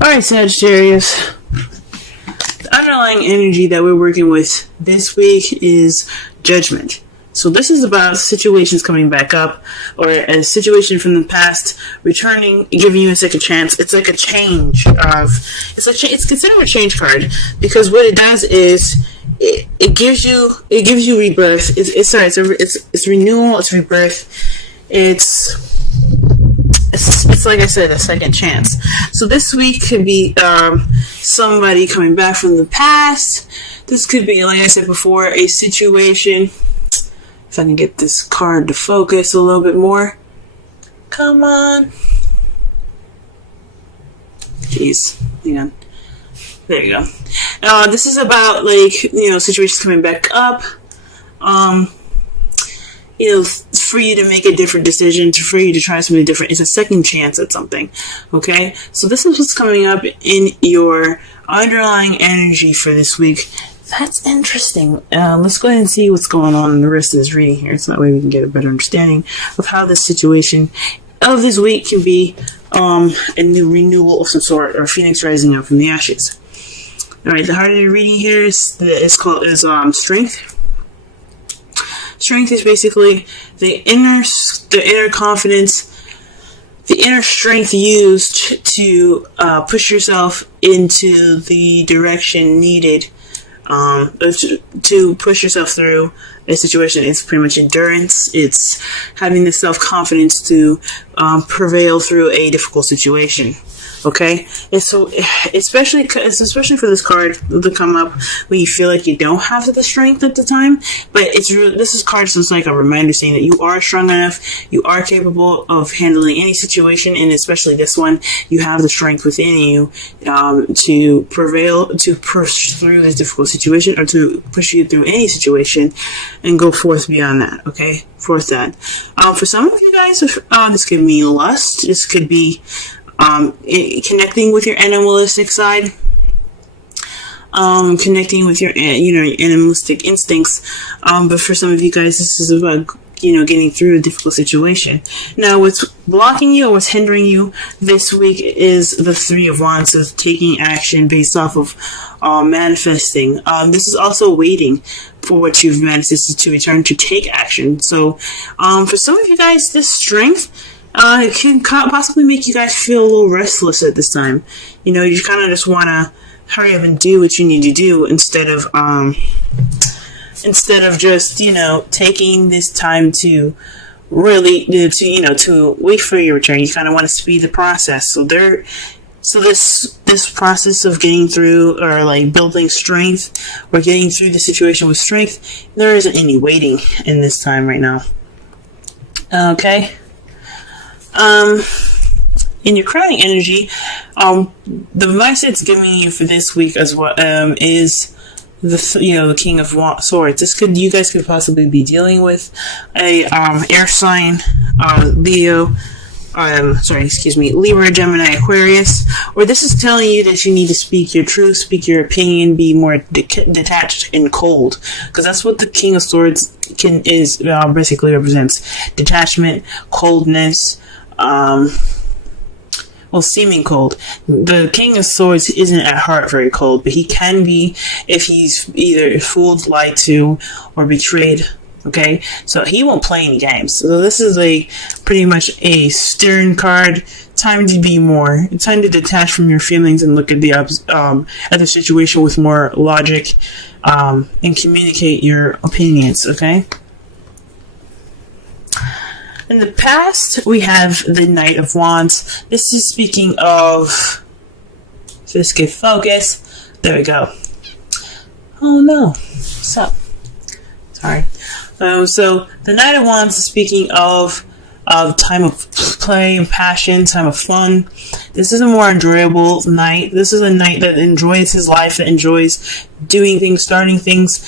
Alright, Sagittarius. The underlying energy that we're working with this week is judgment. So this is about situations coming back up, or a situation from the past returning, giving you a second chance. It's like a change of, it's considered a change card, because what it does is it gives you rebirth. It's renewal. It's rebirth. It's like I said, a second chance. So this week could be somebody coming back from the past. This could be, like I said before, a situation. If I can get this card to focus a little bit more. Come on. Jeez. Hang on. There you go. This is about, situations coming back up. For you to make a different decision, for you to try something different. It's a second chance at something. Okay? So this is what's coming up in your underlying energy for this week. That's interesting. Let's go ahead and see what's going on in the rest of this reading here, so that way we can get a better understanding of how this situation of this week can be a new renewal of some sort, or phoenix rising up from the ashes. Alright, the heart of the reading here is strength. Strength is basically the inner confidence, the inner strength used to push yourself into the direction needed to push yourself through a situation. It's pretty much endurance. It's having the self-confidence to prevail through a difficult situation. Okay, and so especially for this card to come up when you feel like you don't have the strength at the time, but this card is like a reminder saying that you are strong enough, you are capable of handling any situation, and especially this one, you have the strength within you to prevail, to push through this difficult situation, or to push you through any situation and go forth beyond that. Okay, forth that. For some of you guys, this could mean lust. This could be connecting with your animalistic side, connecting with your animalistic instincts. But for some of you guys, this is about getting through a difficult situation. Now, what's blocking you or what's hindering you this week is the Three of Wands, so taking action based off of manifesting. This is also waiting for what you've manifested to return to take action. So, for some of you guys, this strength it can possibly make you guys feel a little restless at this time. You kind of just want to hurry up and do what you need to do instead of just, taking this time to really, to wait for your return. You kind of want to speed the process. So this process of getting through, or like building strength, or getting through the situation with strength, there isn't any waiting in this time right now. Okay. In your crowning energy, the advice it's giving you for this week as well is the King of Swords. You guys could possibly be dealing with a air sign, Libra, Gemini, Aquarius, or this is telling you that you need to speak your truth, speak your opinion, be more detached and cold, because that's what the King of Swords basically represents: detachment, coldness. Seeming cold. The King of Swords isn't at heart very cold, but he can be if he's either fooled, lied to, or betrayed. Okay, so he won't play any games. So this is pretty much a stern card. Time to be more. It's time to detach from your feelings and look at the situation with more logic, and communicate your opinions. Okay. In the past, we have the Knight of Wands. This is speaking of... Just get focus. There we go. Oh no. What's up? Sorry. So, the Knight of Wands is speaking of time of play and passion, time of fun. This is a more enjoyable night. This is a night that enjoys his life, that enjoys doing things, starting things,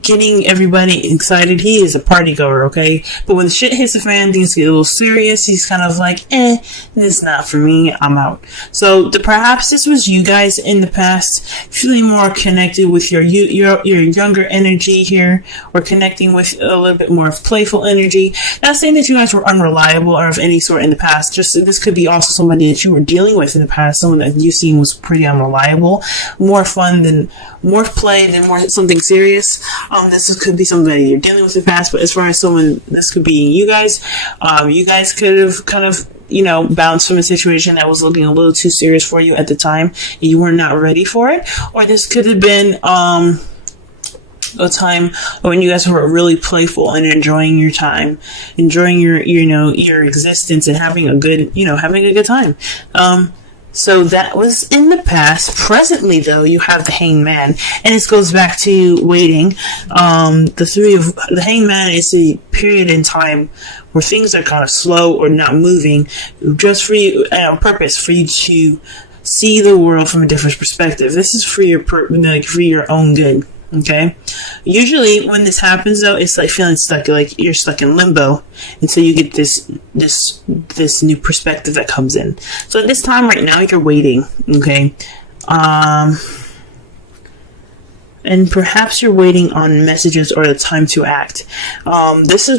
getting everybody excited. He is a party goer, okay? But when the shit hits the fan, things get a little serious. He's kind of like, this is not for me. I'm out. So perhaps this was you guys in the past feeling more connected with your younger energy here, or connecting with a little bit more of playful energy. Not saying that you guys were unreliable or of any sort in the past. Just this could be also somebody that you were dealing dealing with in the past, someone that you seen was pretty unreliable, more play than more something serious. This could be something that you're dealing with in the past, but as far as someone, this could be you guys. You guys could have kind of, bounced from a situation that was looking a little too serious for you at the time, and you were not ready for it. Or this could have been, a time when you guys were really playful and enjoying your time, enjoying your existence and having a good time. So that was in the past. Presently, though, you have the Hanged Man, and this goes back to waiting. The Hanged Man is a period in time where things are kind of slow or not moving, just for you, on purpose, for you to see the world from a different perspective. This is for your own good. Okay. Usually, when this happens, though, it's like feeling stuck, like you're stuck in limbo until you get this new perspective that comes in. So at this time right now, you're waiting. Okay. And perhaps you're waiting on messages or the time to act. I think this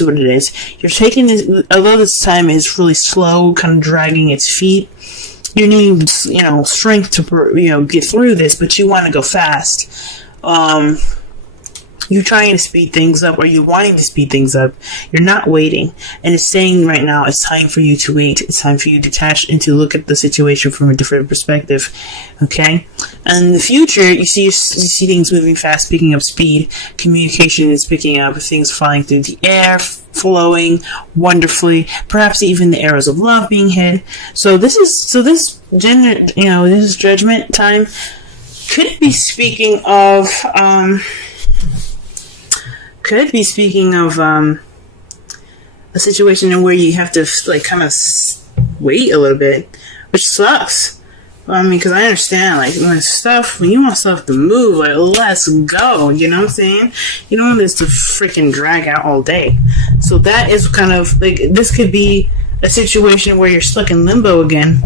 is what it is. You're taking this, although this time is really slow, kind of dragging its feet. You need, strength to, get through this, but you want to go fast. You're trying to speed things up, or you're wanting to speed things up. You're not waiting. And it's saying right now, it's time for you to wait. It's time for you to detach and to look at the situation from a different perspective. Okay? And in the future, you see things moving fast, picking up speed. Communication is picking up, things flying through the air, flowing wonderfully. Perhaps even the arrows of love being hit. So this judgment time. Could it be speaking of, a situation in where you have to, kind of wait a little bit, which sucks. Because I understand, when you want stuff to move, let's go, you know what I'm saying? You don't want this to freaking drag out all day. So that is kind of, this could be a situation where you're stuck in limbo again.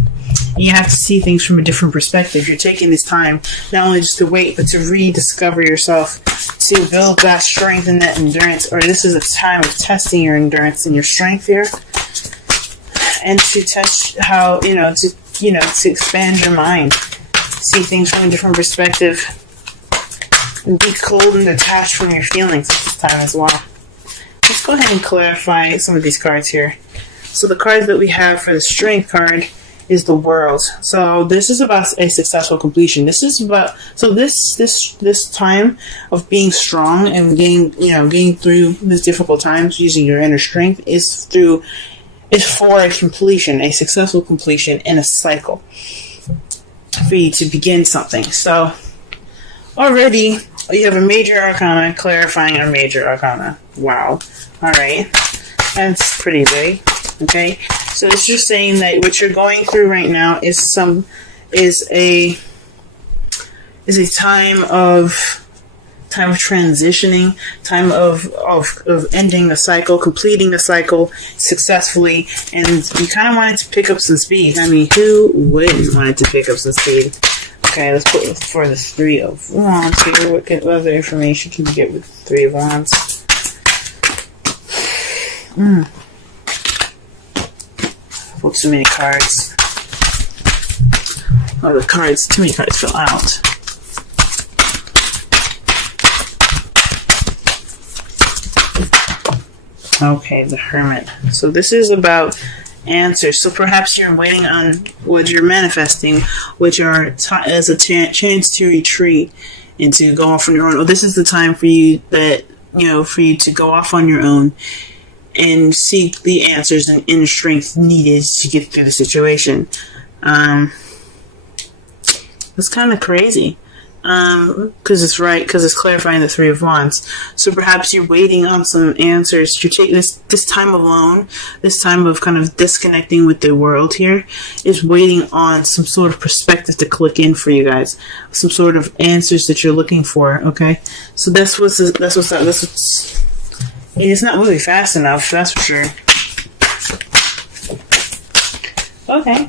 You have to see things from a different perspective. You're taking this time not only just to wait, but to rediscover yourself, to build that strength and that endurance. Or this is a time of testing your endurance and your strength here, and to test how to expand your mind, see things from a different perspective, and be cold and detached from your feelings at this time as well. Let's go ahead and clarify some of these cards here. So the cards that we have for the Strength card is the World. So this is about a successful completion. This is about this time of being strong and getting through these difficult times using your inner strength is for a completion, a successful completion in a cycle for you to begin something. So already you have a major arcana clarifying a major arcana. Wow. All right, that's pretty big. Okay, so it's just saying that what you're going through right now is a time of transitioning, time of ending a cycle, completing a cycle successfully, and you kind of wanted to pick up some speed. I mean, who wouldn't want to pick up some speed? Okay, let's put for the Three of Wands here. What other information can you get with Three of Wands? Pulled too many cards. Oh, too many cards fell out. Okay, the Hermit. So this is about answers. So perhaps you're waiting on what you're manifesting, which are as a chance to retreat and to go off on your own. Or this is the time for you to go off on your own and seek the answers and inner strength needed to get through the situation. It's kind of crazy. Because it's clarifying the Three of Wands. So perhaps you're waiting on some answers. You're taking this time alone, this time of kind of disconnecting with the world here, is waiting on some sort of perspective to click in for you guys. Some sort of answers that you're looking for, okay? So that's what's it's not moving fast enough, that's for sure. Okay.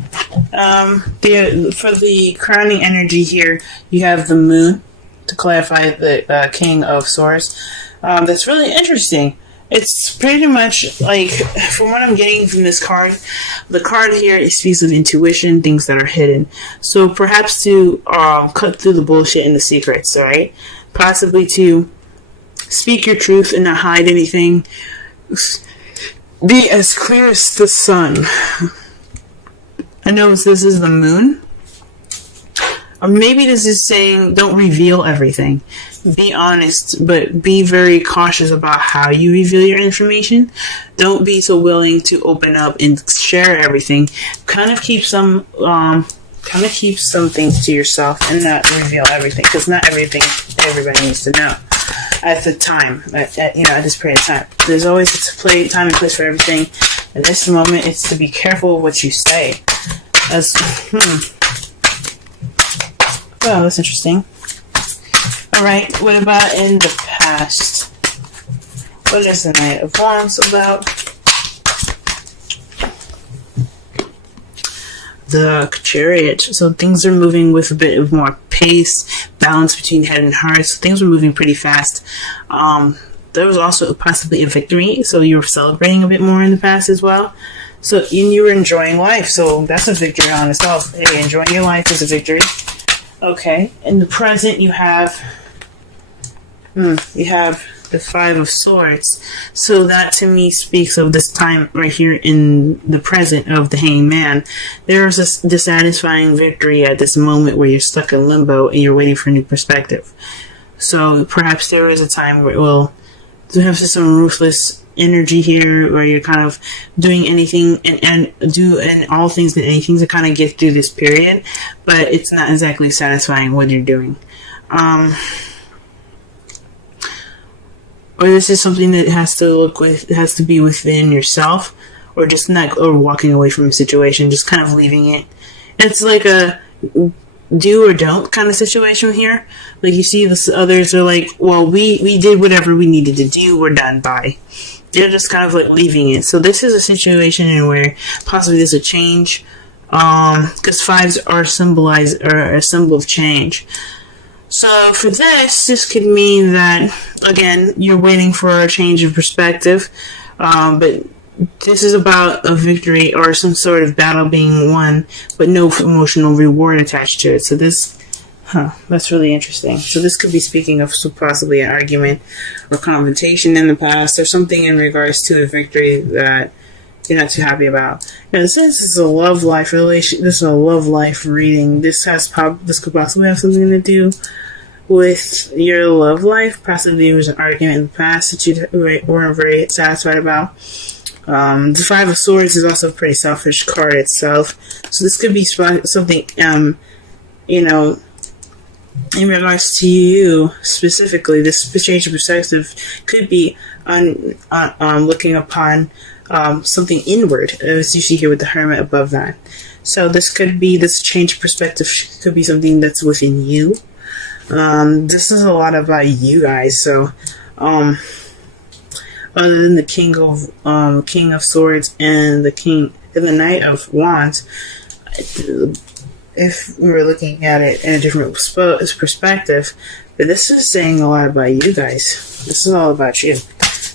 For the crowning energy here, you have the Moon to clarify the King of Swords. That's really interesting. It's pretty much like, from what I'm getting from this card, the card here, it speaks of intuition, things that are hidden. So perhaps to cut through the bullshit and the secrets, alright? Possibly to speak your truth and not hide anything. Be as clear as the sun. I know this is the moon. Or maybe this is saying don't reveal everything. Be honest, but be very cautious about how you reveal your information. Don't be so willing to open up and share everything. Kind of keep some things to yourself and not reveal everything, because not everything everybody needs to know at the time. At this period of time, there's always a time and place for everything. In this moment, it's to be careful of what you say. Well, that's interesting. Alright, what about in the past? What is the Knight of Wands about? The Chariot. So things are moving with a bit of more pace, balance between head and heart. So things were moving pretty fast. There was also possibly a victory, so you were celebrating a bit more in the past as well. So you were enjoying life, so that's a victory on itself. Hey, enjoying your life is a victory. Okay, in the present you have the Five of Swords. So that to me speaks of this time right here in the present of the Hanged Man. There's a dissatisfying victory at this moment where you're stuck in limbo and you're waiting for a new perspective. So perhaps there is a time where it will have some ruthless energy here where you're kind of doing anything and all things and anything to kind of get through this period, but it's not exactly satisfying what you're doing. Or this is something that has to be within yourself, or just not, or walking away from a situation, just kind of leaving it. It's like a do or don't kind of situation here. Like you see the others are like, well, we did whatever we needed to do, we're done, bye. They're just kind of like leaving it. So this is a situation in where possibly there's a change, because fives are a symbol of change. So for this could mean that, again, you're waiting for a change of perspective, but this is about a victory or some sort of battle being won, but no emotional reward attached to it. So that's really interesting. So this could be speaking of possibly an argument or confrontation in the past, or something in regards to a victory that you're not too happy about. Now, since this is a love life relation, this is a love life reading. This could possibly have something to do with your love life. Possibly there was an argument in the past that you weren't very satisfied about. The Five of Swords is also a pretty selfish card itself. So this could be something, in regards to you specifically. This change of perspective could be on looking upon something inward, as you see here with the Hermit above that. So this change of perspective could be something that's within you. This is a lot about you guys. So other than the King of Swords and the Knight of Wands, if we were looking at it in a different perspective, but this is saying a lot about you guys. This is all about you.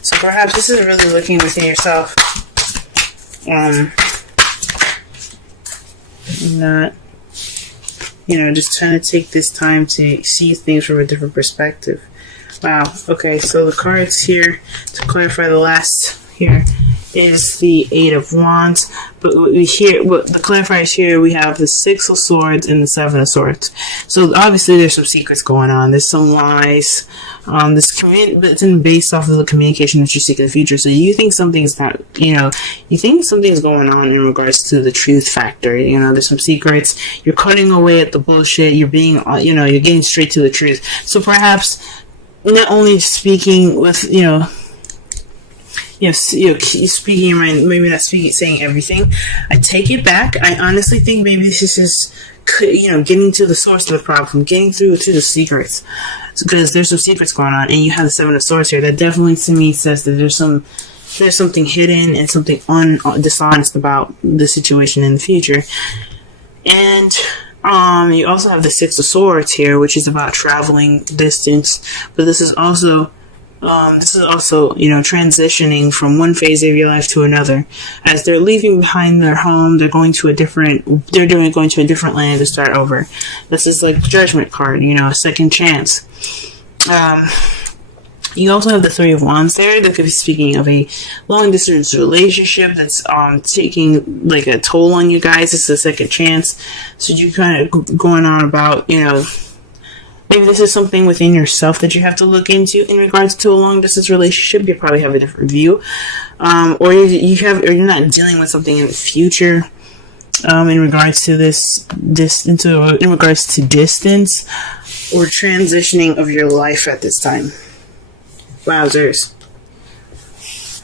So perhaps this is really looking within yourself. Not, just trying to take this time to see things from a different perspective. Wow. Okay, so the cards here, to clarify the last here, is the Eight of Wands. But the clarifiers here, we have the Six of Swords and the Seven of Swords. So obviously there's some secrets going on. There's some lies. But it's based off of the communication that you seek in the future. So you think something's not, you think something's going on in regards to the truth factor. There's some secrets. You're cutting away at the bullshit. You're being, you're getting straight to the truth. So perhaps not only speaking with, speaking your mind, maybe not saying everything. I take it back. I honestly think maybe this is just, getting to the source of the problem, getting through to the secrets, because there's some secrets going on, and you have the Seven of Swords here. That definitely to me says that there's something hidden and something dishonest about the situation in the future. And you also have the Six of Swords here, which is about traveling distance, but this is also This is also, transitioning from one phase of your life to another. As they're leaving behind their home, they're going to a different land to start over. This is like the Judgment card, a second chance. You also have the Three of Wands there. That could be speaking of a long distance relationship that's taking like a toll on you guys. It's a second chance. So you kind of going on about, maybe this is something within yourself that you have to look into in regards to a long distance relationship. You probably have a different view, or you're not dealing with something in the future. In regards to in regards to distance or transitioning of your life at this time. Wowzers.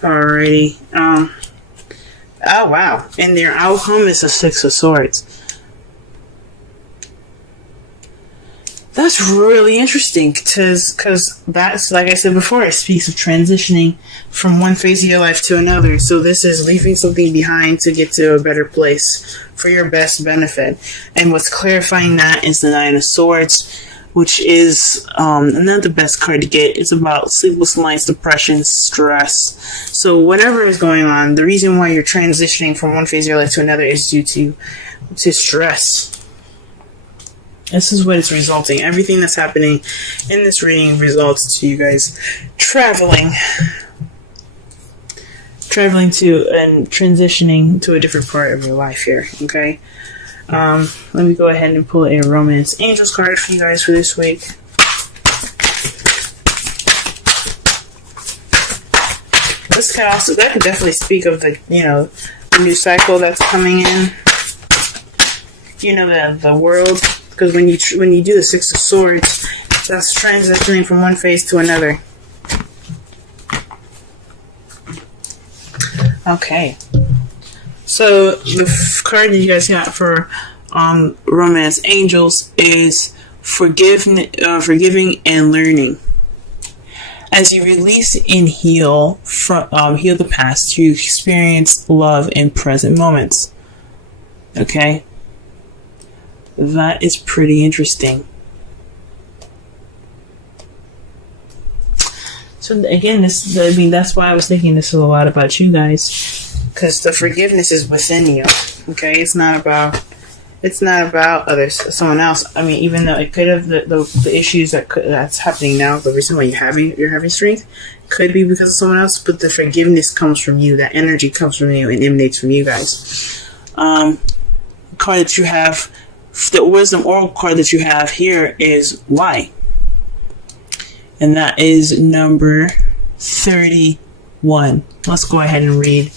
Alrighty. Oh wow. And their outcome is a Six of Swords. That's really interesting because that's, like I said before, it speaks of transitioning from one phase of your life to another. So this is leaving something behind to get to a better place for your best benefit. And what's clarifying that is the Nine of Swords, which is not the best card to get. It's about sleepless nights, depression, stress. So whatever is going on, the reason why you're transitioning from one phase of your life to another is due to stress. This is what it's resulting. Everything that's happening in this reading results to you guys traveling to and transitioning to a different part of your life here, okay? Let me go ahead and pull a Romance Angels card for you guys for this week. That could definitely speak of the new cycle that's coming in. The world. Because when you do the Six of Swords, that's transitioning from one phase to another. Okay. So the card that you guys got for Romance Angels is forgiving and learning. As you release and heal the past, you experience love in present moments. Okay. That is pretty interesting. So again, that's why I was thinking this is a lot about you guys, because the forgiveness is within you. Okay, it's not about someone else. I mean, even though it could have the issues that's happening now, the reason why you're having strength could be because of someone else, but the forgiveness comes from you. That energy comes from you and emanates from you guys. The card that you have. The Wisdom Oracle card that you have here is why. And that is number 31. Let's go ahead and read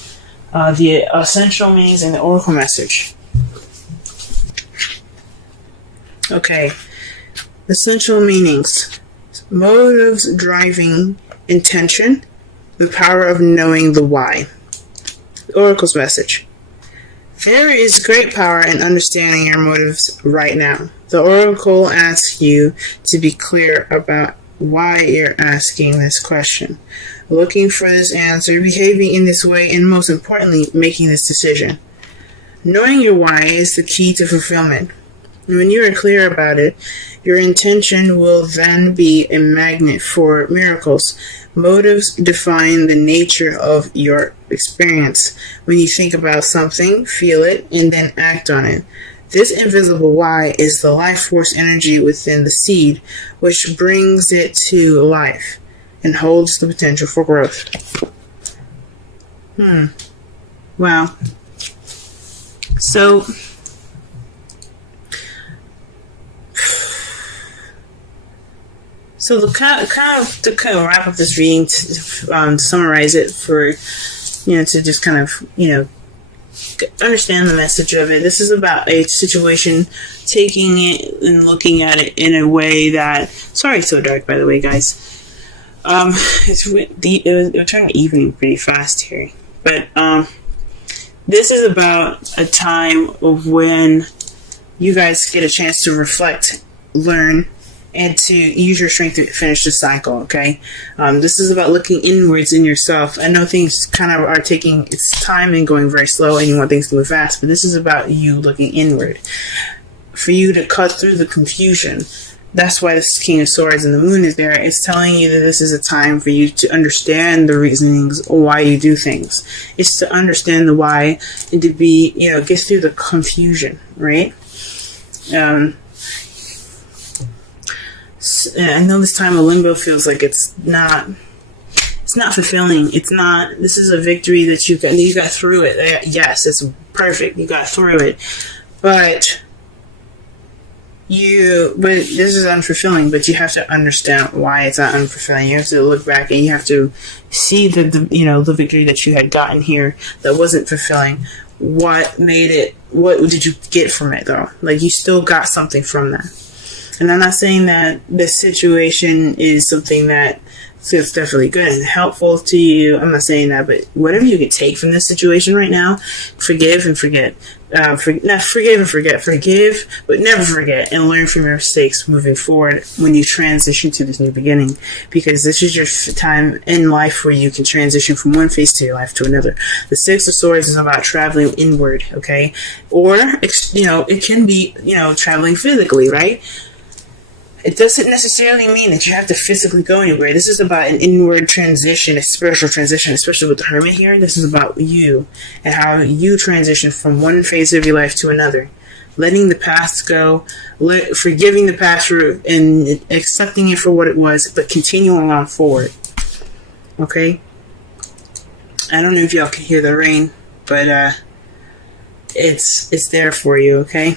the essential meanings and the Oracle message. Okay. Essential meanings. Motives driving intention. The power of knowing the why. The Oracle's message. There is great power in understanding your motives right now. The Oracle asks you to be clear about why you're asking this question, looking for this answer, behaving in this way, and most importantly, making this decision. Knowing your why is the key to fulfillment. When you are clear about it, your intention will then be a magnet for miracles. Motives define the nature of your experience. When you think about something, feel it, and then act on it. This invisible why is the life force energy within the seed, which brings it to life and holds the potential for growth. Wow. So to kind of wrap up this reading, to summarize it for, to just kind of, understand the message of it. This is about a situation, taking it and looking at it in a way that, sorry it's so dark by the way guys, it turned evening pretty fast here, but this is about a time of when you guys get a chance to reflect, learn, and to use your strength to finish the cycle, okay? This is about looking inwards in yourself. I know things kind of are taking its time and going very slow and you want things to move fast, but this is about you looking inward. For you to cut through the confusion That's why this King of Swords and the Moon is there. It's telling you that this is a time for you to understand the reasonings why you do things. It's to understand the why and to be, get through the confusion, right? I know this time of limbo feels like it's not fulfilling. This is a victory that you got through it. Yes, it's perfect. You got through it. But this is unfulfilling, but you have to understand why it's not unfulfilling. You have to look back and you have to see the victory that you had gotten here that wasn't fulfilling. What made it? What did you get from it, though? Like, you still got something from that. And I'm not saying that this situation is something that feels definitely good and helpful to you. I'm not saying that, but whatever you can take from this situation right now, forgive and forget. Forgive and forget. Forgive, but never forget, and learn from your mistakes moving forward when you transition to this new beginning. Because this is your time in life where you can transition from one phase to your life to another. The Six of Swords is about traveling inward, okay? Or, it can be, traveling physically, right? It doesn't necessarily mean that you have to physically go anywhere. This is about an inward transition, a spiritual transition, especially with the Hermit here. This is about you and how you transition from one phase of your life to another. Letting the past go, forgiving the past and accepting it for what it was, but continuing on forward. Okay? I don't know if y'all can hear the rain, but it's there for you, okay?